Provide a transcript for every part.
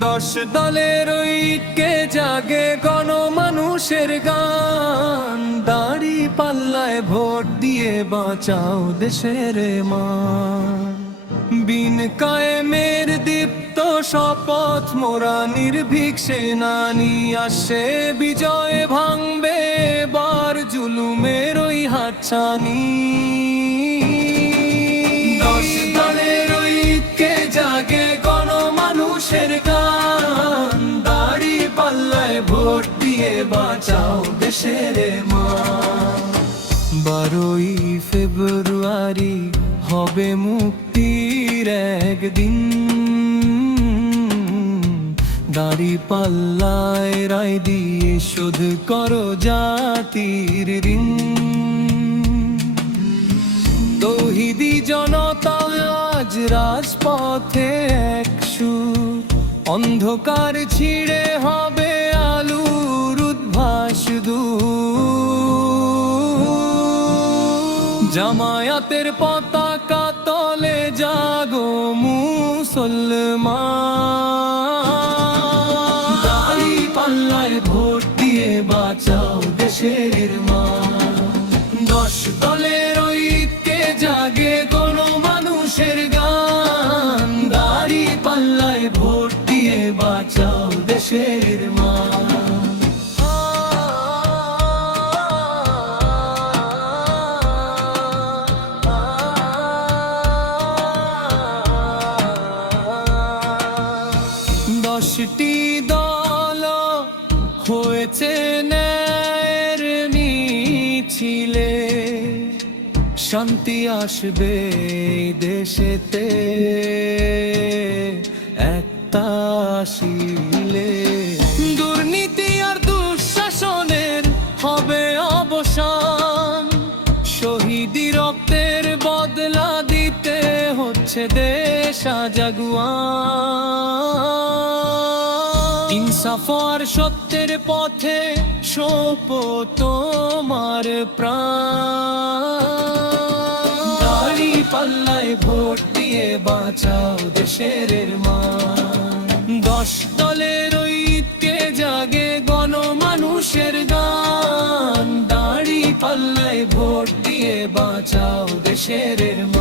দশ দলের ঐক্যে জাগে গণ মানুষের গান। দাড়ি পাল্লায় ভোট দিয়ে বাঁচাও দেশের মান। বিন কায়েমের দীপ্ত শপথ, মোরা নির্ভীক সেনানি আসে, বিজয় ভাঙবে, বার জুলুমের ওই হাতছানি। দেশের মা। বারোই ফেব্রুয়ারি হবে মুক্তির একদিন। দাড়ি পাল্লায় রায় দিয়ে শোধ করো জাতির ঋণ। তৌহিদি জনতা আজ রাজপথে একশু অন্ধকার ছিঁড়ে হবে জামায়াতের পতাকা তলে জাগো মুসলমান। পাল্লায় ভোট দিয়ে বাঁচাও দেশের মা দশটি দল হয়েছে ন্যায়ের মিছিলে। শান্তি আসবে দেশেতে। একটা আসিলে দুর্নীতি আর দুঃশাসনের হবে অবসান। শহীদি রক্তের বদলা দিতে হচ্ছে দেশ জাগুয়ান ইনসাফ আর সত্যের পথে সোপ তোমার প্রাণ। পাল্লায় ভোট দিয়ে বাঁচাও দেশের মা দশ দলের ঐক্যে জাগে গণ মানুষের গান দাড়ি পাল্লায় ভোট দিয়ে বাঁচাও দেশের মান।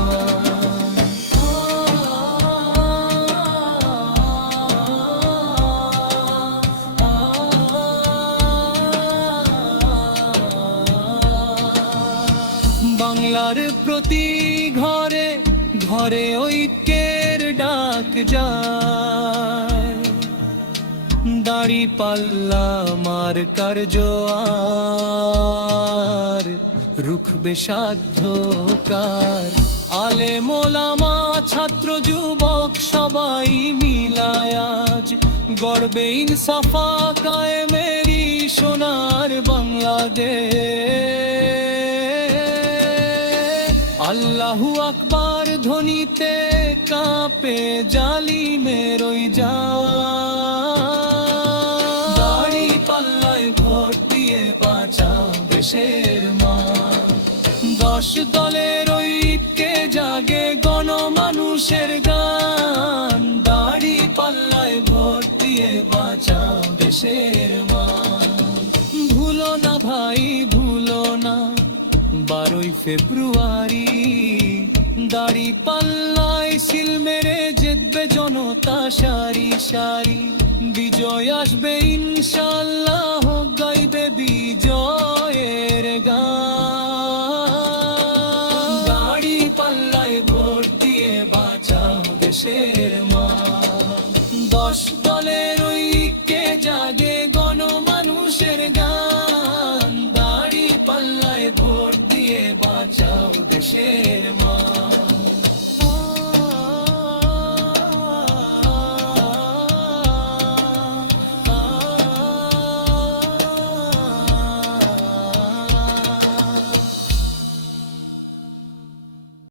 প্রতি ঘরে ঘরে ঐক্যের ডাক যায়। দাড়ি পাল্লা মার কার্য রুখবে সাধ্যকার আলে মোলামা, ছাত্র, যুবক, সবাই মিলায়াজ গড়বে ইনসাফা কায়েমেরি সোনার বাংলাদেশ। আল্লাহু আকবার ধ্বনিতে কাঁপে জালিমের ওই যা দাড়ি পাল্লায় ভোট দিয়ে বাঁচাও দেশের মা। দশ দলের ঐক্যে জাগে গণ মানুষের গান। দাড়ি পাল্লায় ভোট দিয়ে বাঁচাও দেশের মা। ভুলো না ভাই বারোই ফেব্রুয়ারি, দাড়ি পাল্লায় শিল মেরে জিতবে জনতা সারি সারি। বিজয় আসবে ইনশাল্লাহ গাইবে বিজয়ের গান। পাল্লায় বাঁচাও দশ দলের বাঁচাও মা